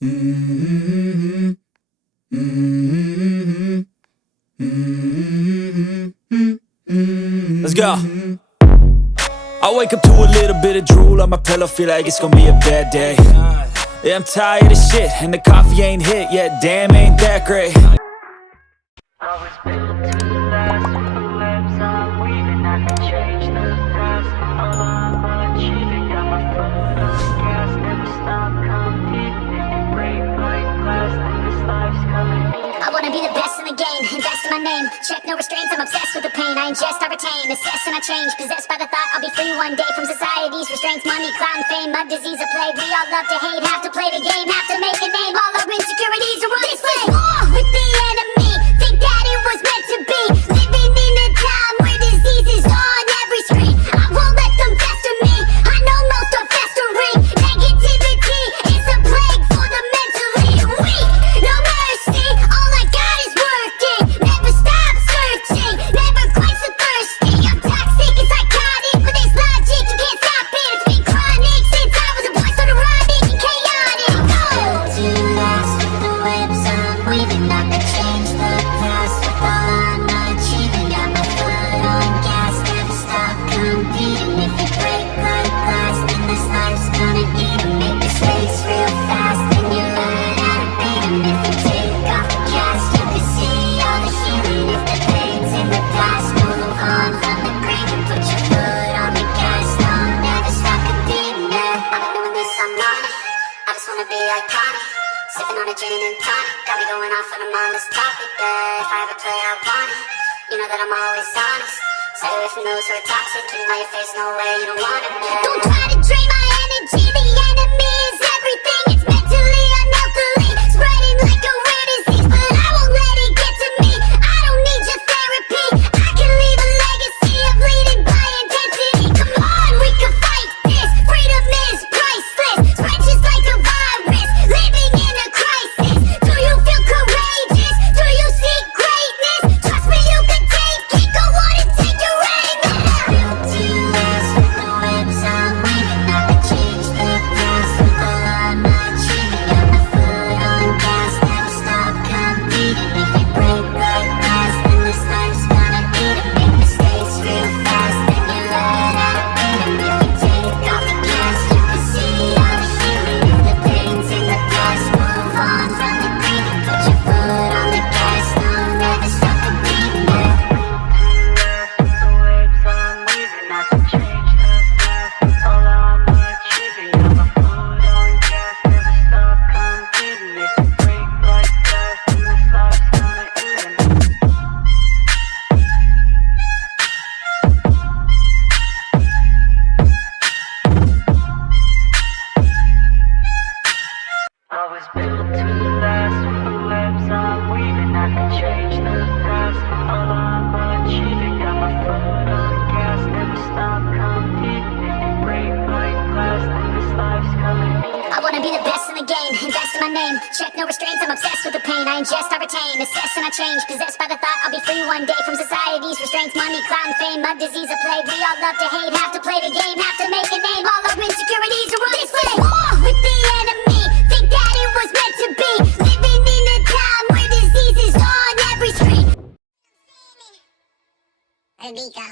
Let's go. I wake up to a little bit of drool on my pillow, feel like it's gonna be a bad day. Yeah, I'm tired of shit, and the coffee ain't hit yet, damn, ain't that great. I was built to last with the webs I'm weaving. I can change the past, all I'm achieving. Got my foot on the gas, never stop competing. If you break like glass, then this life's coming. I wanna be the best in the game, invest in my name. Check no restraints, I'm obsessed with the pain. I ingest, I retain, assess and I change. Possessed by the thought I'll be free one day from society's restraints. Money, clout and fame, mud, disease, a plague. We all love to hate, have to play the game, have to make a name. All our insecurities are on display. War with the enemy, think that it was meant to be. Living in a time where disease is on every screen. I won't let them fester me, I know most are festering. Negativity is a plague for the mentally weak. No mercy, all I got is working. Never stop searching, never quite so thirsty. I'm toxic and psychotic, but there's logic, you can't stop it. It's been chronic since I was a boy, sort of erotic and chaotic. Built to last with the webs I'm weaving. I could change the past with all I'm achieving. Got my foot on gas, never stop competing. If you break like glass, then this life's gonna eat 'em. Make mistakes real fast, then you learn how to beat 'em. If you take off the cast, you can see all the healing. If the pain's in the past, move on from the grave and put your foot on the gas. No, never stop competing, yeah. I've been doing this, I'm on it. I just wanna be iconic. Sipping on a gin and tonic, got me going off when I'm on this topic, yeah. If I ever play, I want it. You know that I'm always honest. Stay away from those who are toxic. Keep 'em out your face, no way, you don't want it, yeah. Don't try to drain my energy. The enemy is everything. It's mentally, unhealthily, spreading like a rare disease. But I won't let it get to me. I don't need your therapy. I can leave a legacy of leading by intensity. Come on, we can fight this. Freedom is priceless. Spread just like a virus. Living in a crisis. Do you feel courageous? Do you seek greatness? Trust me, you can take it. Go on and take your aim. Built to last with the webs I'm weaving. I could change the past with all I'm achieving. Got my foot on gas, never stop competing. If you break like glass, then this life's gonna eat 'em. Make mistakes real fast, then you learn how to beat 'em. If you take off the cast, you can see all the healing. If the pain's in the past, move on from the grave and put your foot on the gas. No, never stop competing, yeah. Built to last with the webs I'm weaving. I can change the past with all I'm achieving. Got my foot on gas, never stop competing. If you break like glass, then this life's gonna eat 'em. I was built to last with the webs I'm weaving. I can change the past with all I'm achieving. Got my foot on gas, never stop competing. If you break like glass, then this life's coming. I wanna be the best in the game, invest in my name. Check no restraints, I'm obsessed with the pain. I ingest, I retain, assess and I change. Possessed by the thought I'll be free one day from society's restraints. Money, clout and fame, mud, disease, a plague. We all love to hate, have to play the game, have to make a name. All our insecurities are on display. War with the enemy, think that it was meant to be. Living in a time where disease is on every street. Membuka.